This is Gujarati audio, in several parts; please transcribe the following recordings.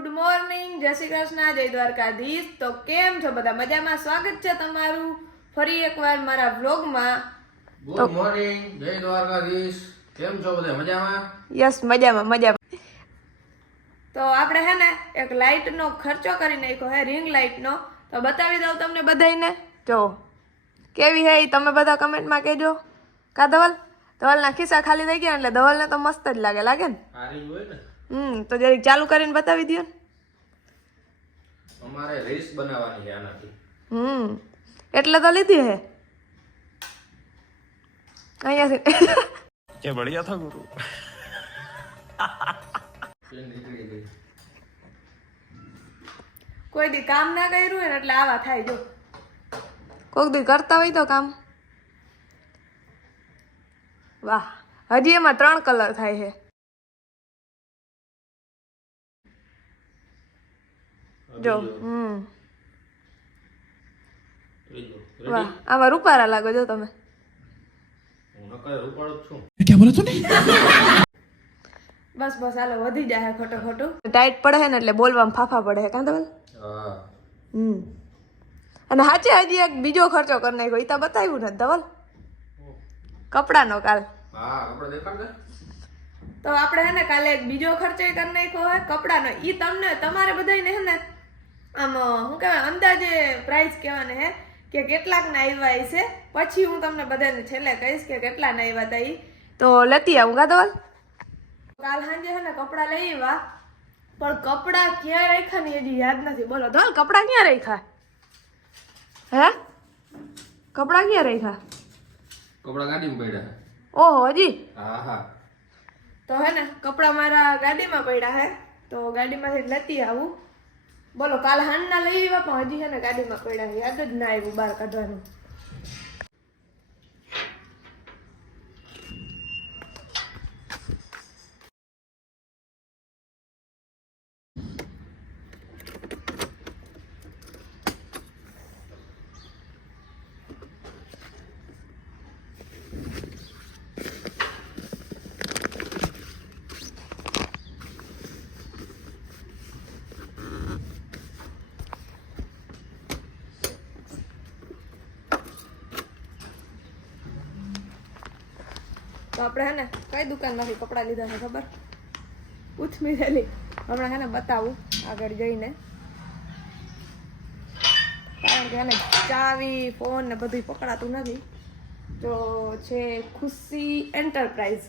ગુડ મોર્નિંગ, જય શ્રી કૃષ્ણ, જય દ્વારકાધીશ। તો કેમ છો બધા? મજામાં? સ્વાગત છે તમારું ફરી એકવાર મારા વ્લોગમાં। ગુડ મોર્નિંગ, જય દ્વારકાધીશ। કેમ છો બધા? મજામાં? યસ, મજામાં। તો આપણે હે ને એક લાઇટનો ખર્ચો કરી નાખ્યો હે, રિંગ લાઇટનો। તો બતાવી દઉં તમને બધાને। જો કેવી હે ઈ તમે બધા કમેન્ટમાં કહેજો। કા ધવલના ખિસ્સા ખાલી થઈ ગયા એટલે ધવલને તો મસ્ત જ લાગે ને? સારી હોય ને? તો જરીક ચાલુ કરીને બતાવી દો ને। અમારે રીલ્સ બનાવવાની છે આનાથી। એટલે તો લીધી હે અહીંયાથી। क्या बढ़िया था गुरु। નીકળી ગઈ। કોઈ દી કામ ના કર્યું હોય ને એટલે આવા થાય। જો કોઈક દી કરતા હોય તો કામ, વાહ, હજી એમાં 3 કલર થાય છે। જો વાહ, આમાં રૂપારા લાગો જો તમે। હું નકર રૂપાળો જ છું। क्या बोला तूने? બસ હાલો, વધી જાય ખોટું ટાઈટ પડે છે ને એટલે બોલવામાં ફાફા પડે છે। કાં ધવલ? હા। અને સાચે હજી એક બીજો ખર્ચો કરી નાખ્યો, ઈ તો બતાવ્યું ને ધવલ, કપડાનો કાલ। હા, કપડા દેખાડ દે। તો આપણે હે ને કાલે એક બીજો ખર્ચો કરી નાખ્યો હોય કપડાનો। ઈ તમને તમારે બધાને હે ને આમ શું કહેવાય, અંદાજે પ્રાઇસ કહેવાને હે કે કેટલાકના આવ્યા છે, પછી હું તમને બધાને છેલ્લે કહીશ કે કેટલાના આવ્યા હતા ઈ। તો લેતી આવું કા ધવલ? કાલ સાંજે હે ને કપડા લઈ આવ્યા, પણ કપડા ક્યાં રાખ્યા ને હજી યાદ નથી। બોલો ધવલ, કપડા ક્યાં રાખ્યા? હે, કપડા ક્યાં રાખ્યા? કપડા ગાડીમાં પડ્યા। ઓહો, હજી? હા। તો હે ને કપડા મારા ગાડીમાં પડ્યા હે, તો ગાડીમાંથી લેતી આવું। બોલો, કાલ હાંજના લઈ આવ્યા પણ હજી હે ને ગાડીમાં પડ્યા, યાદ જ ના આવ્યું બહાર કાઢવાનું। તો આપણે હે ને કઈ દુકાનમાંથી કપડાં લીધા છે ખબર? ઉથમી રહેલી, હમણાં હે ને બતાવું આગળ જઈને, કારણ કે એને ચાવી ફોન ને બધું પકડાતું નથી। તો છે ખુશી એન્ટરપ્રાઇઝ,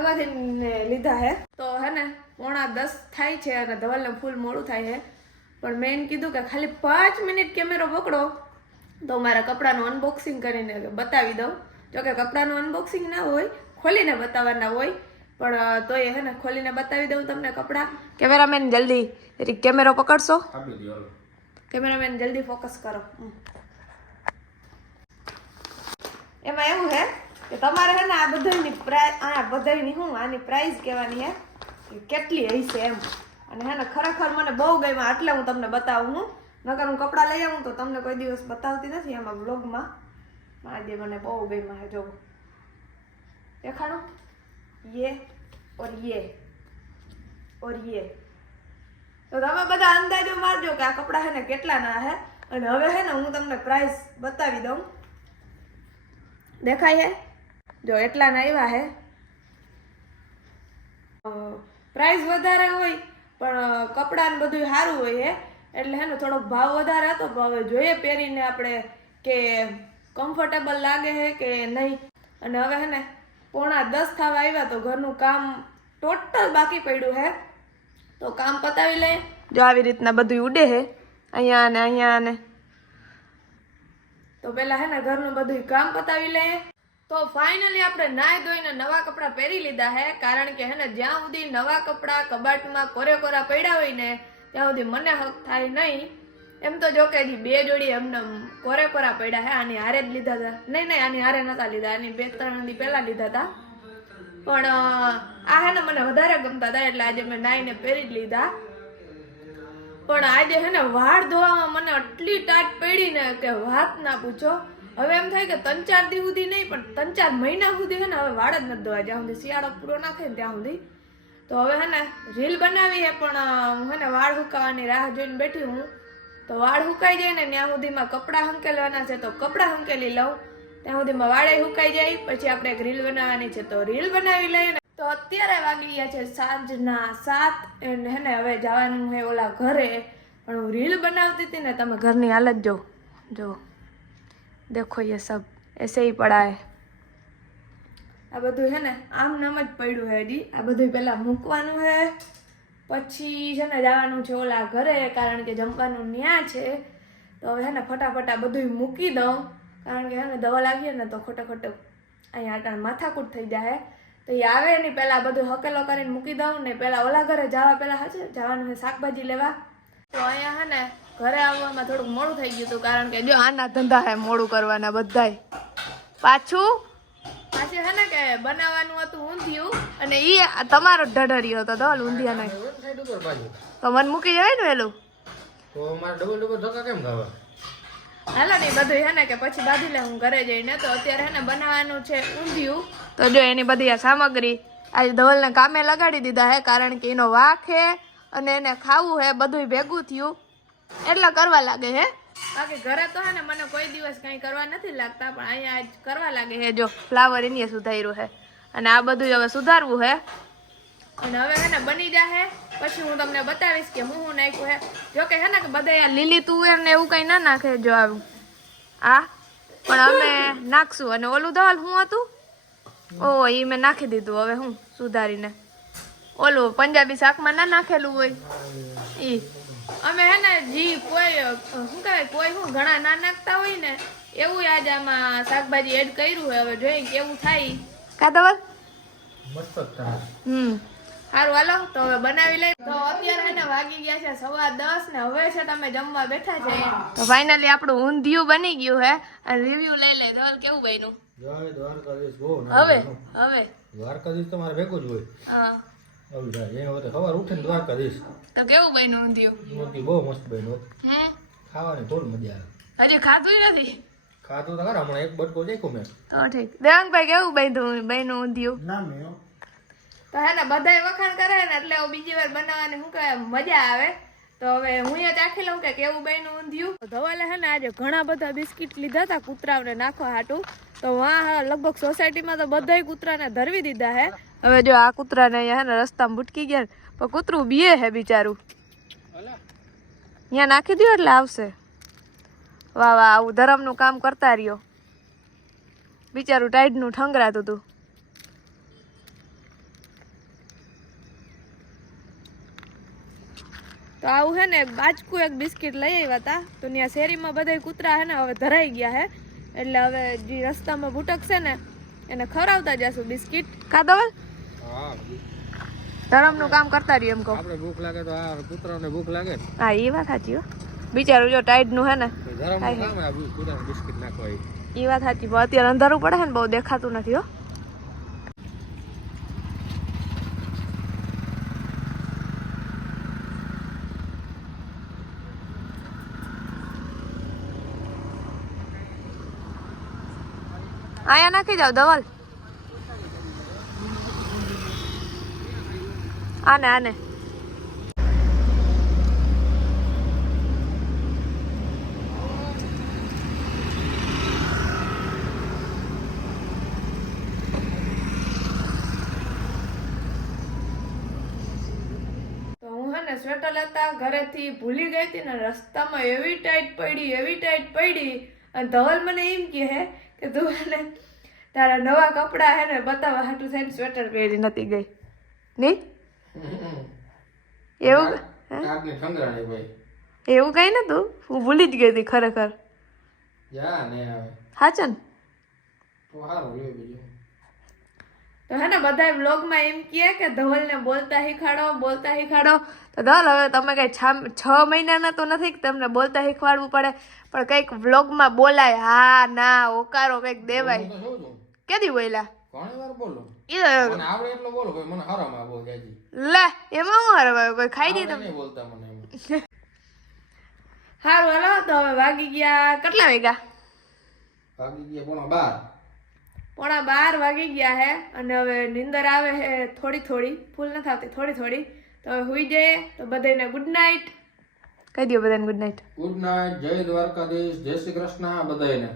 એમાંથી લીધા હે। તો હે ને 9:45 થાય છે અને ધવલને ફૂલ મોડું થાય છે, પણ મેં કીધું કે ખાલી 5 મિનિટ કેમેરો પકડો તો મારા કપડાનું અનબોક્સિંગ કરીને બતાવી દઉં। જોકે કપડાનું અનબોક્સિંગ ના હોય, ખોલીને બતાવવાના હોય, પણ તોય હે ને ખોલીને બતાવી દઉં તમને કપડાં। કેમેરામેન જલ્દી કેમેરો પકડશો? આપી દો હાલો। કેમેરામેન જલ્દી ફોકસ કરો। એમાં એવું હે કે તમારે હે ને આ બધાની પ્રાઇસ, આની પ્રાઇસ કહેવાની હે કે કેટલી હશે એમ। અને હે ને ખરેખર મને બહુ ગમ્યા એટલે હું તમને બતાવું। નકર હું કપડાં લઈ આવું તો તમને કોઈ દિવસ બતાવતી નથી આમાં વ્લોગમાં। આજે મને બહુ ગમ્યા હે। જો દેખાડો, યે ઓર યે। તો તમે બધા અંદાજો મારજો કે આ કપડા હે ને કેટલાના હે। અને હવે હે ને હું તમને પ્રાઇસ બતાવી દઉં। દેખાય હે? જો એટલાના આવ્યા હે। પ્રાઇસ વધારે હોય પણ કપડાને બધું સારું હોય હે, એટલે હે ને થોડોક ભાવ વધારે હતો। હવે જોઈએ પહેરીને આપણે કે કમ્ફર્ટેબલ લાગે છે કે નહીં। અને હવે હે ને 9:45 થવા આવ્યા, તો ઘરનું કામ ટોટલ બાકી પડ્યું હે, તો કામ પતાવી લઈએ। જો આવી રીતના બધું ઉડે છે અહીંયા ને। તો પેલા હે ને ઘરનું બધું કામ પતાવી લઈએ। તો ફાઇનલી આપણે નાઈ ધોઈને નવા કપડાં પહેરી લીધા હે, કારણ કે હે ને જ્યાં સુધી નવા કપડાં કબાટમાં કોરા પડ્યા હોય ને ત્યાં સુધી મને હક થાય નહીં। એમ તો જો કે હજી 2 જોડી એમને કોરા પડ્યા હે, આની હારે જ લીધા હતા। નહીં આની હારે નતા લીધા, આની 2-3 દી પહેલા લીધા હતા, પણ આ હે ને મને વધારે ગમતા હતા એટલે આજે મેં નાઈને પહેરી જ લીધા। પણ આજે હે ને વાળ ધોવામાં મને આટલી ટાટ પડી ને કે વાત ના પૂછો। હવે એમ થાય કે 3-4 દી સુધી નહીં પણ 3-4 મહિના સુધી હે ને હવે વાળ જ નથી ધોવા, જ્યાં સુધી શિયાળો પૂરો ના થાય ને ત્યાં સુધી। તો હવે હે ને રીલ બનાવી હે, પણ હું હે ને વાળ હુકાવાની રાહ જોઈને બેઠી હું. તો વાળ હુકાઈ જાય ને ત્યાં સુધીમાં કપડાં હંકેલવાના છે તો કપડાં હંકેલી લઉં. ત્યાં સુધીમાં વાળે હુકાઈ જાય. પછી આપણે એક રીલ બનાવવાની છે તો રીલ બનાવી લઈએ ને. તો અત્યારે વાગી ગયા છે સાંજના 7 અને હે ને હવે જવાનું છે ઓલા ઘરે. પણ હું રીલ બનાવતી હતી ને તમે ઘરની હાલત જો દેખો ये सब ऐसे ही पड़ा है. આ બધું છે ને આમ નામ જ પડ્યું છે હજી. આ બધું પહેલાં મૂકવાનું છે પછી છે ને જવાનું છે ઓલા ઘરે કારણ કે જમવાનું ન્યા છે. તો હવે છે ને ફટાફટ આ બધું મૂકી દઉં કારણ કે છે ને દવા લાગીએ ને તો ખોટે અહીંયા આટાણ માથાકૂટ થઈ જાય. તો એ આવે એની પહેલાં બધું હકેલો કરીને મૂકી દઉં ને પહેલાં ઓલા ઘરે જવા પહેલાં હશે જવાનું છે શાકભાજી લેવા. તો અહીંયા છે ને ઘરે આવવામાં થોડુંક મોડું થઈ ગયું હતું કારણ કે જો આના ધંધા છે મોડું કરવાના બધાય. પાછી છે ને કે બનાવવાનું હતું ઊંધિયું અને એ તમારો ઢઢરિયો હતો ધોલ ઊંધિયાનો. તો મને મૂકી જવાય ને વેલું તો મારે ડબલ ધક્કા કેમ ખાવા? હાલો ને બધું છે ને કે પછી બાંધી લે હું ઘરે જઈને. તો અત્યારે છે ને બનાવવાનું છે ઊંધિયું. તો જો એની બધી આ સામગ્રી આજે ધવલને કામે લગાડી દીધા હે કારણ કે એનો વાક હે અને એને ખાવું હે બધું ભેગું થયું એટલે કરવા લાગે હે. બાકી ઘરે તો હે ને મને કોઈ દિવસ કંઈ કરવા નથી લાગતા પણ અહીંયા આજ કરવા લાગે છે. જો ફ્લાવર એની સુધાર્યું છે અને આ બધું હવે સુધારવું છે અને હવે હે ને બની જાહે પછી હું તમને બતાવીશ કે હું નાખ્યું હે. જો કે હે ને કે બધા લીલી તુવેર ને એવું કંઈ ના નાખે જો આવું આ પણ અમે નાખશું. અને ઓલું ધવલ શું હતું ઓ એ મેં નાખી દીધું હવે હું સુધારીને. ઓલું પંજાબી શાકમાં ના નાખેલું હોય ઈ અમે હે ને જી કોઈ શું કહેવાય કોઈ શું ઘણા ના નાખતા હોય ને એવું આજ આમાં શાકભાજી એડ કર્યું હોય. હવે જોઈએ કેવું થાય કા ધવલ મસ્ત થાય. સારું હાલો તો હવે બનાવી લઈ. તો અત્યારે ને વાગી ગયા છે 10:15 ને હવે છે તમે જમવા બેઠા છે. તો ફાઇનલી આપણું ઊંધિયું બની ગયું હે અને રિવ્યુ લઈ લે. ધવલ કેવું બન્યું? જય દ્વારકાધીશ. બહુ હવે દ્વારકાધીશ તમારે ભેગું જ હોય. હા આવું થાય એ હવે સવાર ઉઠીને દ્વારકાધીશ. તો કેવું બન્યું ઊંધિયું? ઊંધિયું બહુ મસ્ત બન્યું. ખાવાની ફૂલ મજા આવે. હજી ખાધું નથી? ખાધું તો ખરા હમણાં એક બટકો દેખ્યું મેં. તો ઠીક. દેવાંગભાઈ કેવું બન્યું ઊંધિયું? ના મેં તો હે ને બધાય વખાણ કરે ને એટલે બીજી વાર બનાવવાની શું કહેવાય મજા આવે. તો હવે હું એ ચાખી લઉં કે કેવું બન્યું ઊંધિયું. ધવલે હે ને આજે ઘણા બધા બિસ્કિટ લીધા હતા કૂતરાઓને નાખવા હાટું. તો વાહ લગભગ સોસાયટીમાં તો બધાય કૂતરાને ધરવી દીધા હે. હવે જો આ કૂતરાને અહીંયા હે ને રસ્તામાં ભૂટકી ગયા પણ કૂતરું બીએ હે બિચારું. અહીંયા નાખી દો એટલે આવશે. વાહ વાહ આવું ધરમનું કામ કરતા રહ્યો. બિચારું ટાઈડનું ઠંગરાતું હતું. તો આવું હે ને બાજકું એક બિસ્કિટ લઈ આવ્યા હતા. તો ત્યાં શેરીમાં બધા કૂતરા હે ને હવે ધરાઈ ગયા હે એટલે હવે જે રસ્તામાં ભૂટકશે ને એને ખવડાવતા જશું બિસ્કિટ. કા ધવલ? હા ધરમનું કામ કરતા રહ્યું એમ કહું. આપણે ભૂખ લાગે તો આ કૂતરાને ભૂખ લાગે ને. હા એ વાત સાચી હો. બિચારું જો ટાઈડનું હે ને ધરમનું કામ આ કૂતરાને બિસ્કિટ નાખવા એ વાત સાચી. પણ અત્યારે અંધારું પડે છે ને બહુ દેખાતું નથી હો. આયા નાખી જાવ ધવલ. આને સ્વેટર લેતા ઘરેથી ભૂલી ગઈ હતી ને રસ્તામાં એવી ટાઈટ પડી અને ધવલ મને એમ કહે કે તું એને તારા નવા કપડા હે ને બતાવવા હાટું થઈને સ્વેટર પહેરી નથી ગઈ નહીં એવું એવું કઈ નતું. હું ભૂલી જ ગઈ હતી ખરેખર. હાચે ને તો હે ને બધા વ્લોગમાં એમ કહે કે ધવલને બોલતા શીખાડો. તો ધવલ હવે તમે કઈ 6 મહિનાના તો નથી કે તમને બોલતા શીખવાડવું પડે પણ કંઈક વ્લોગમાં બોલાય. હા ના ઓકારો કંઈક દેવાય. કેદી બોલ્યા? લે એમાં હું હરવાયો કોઈ ખાઈ દી તમે. સારું હાલો તો હવે વાગી ગયા કેટલા વાગ્યા? 11:15 વાગી ગયા હે અને હવે નીંદર આવે હે થોડી ફૂલ નથી આવતી થોડી. તો હવે હુઈ જઈએ. તો બધાને ગુડ નાઇટ. કહી દો બધાને ગુડ નાઇટ. ગુડ નાઇટ, જય દ્વારકાધીશ, જય શ્રી કૃષ્ણ બધાને.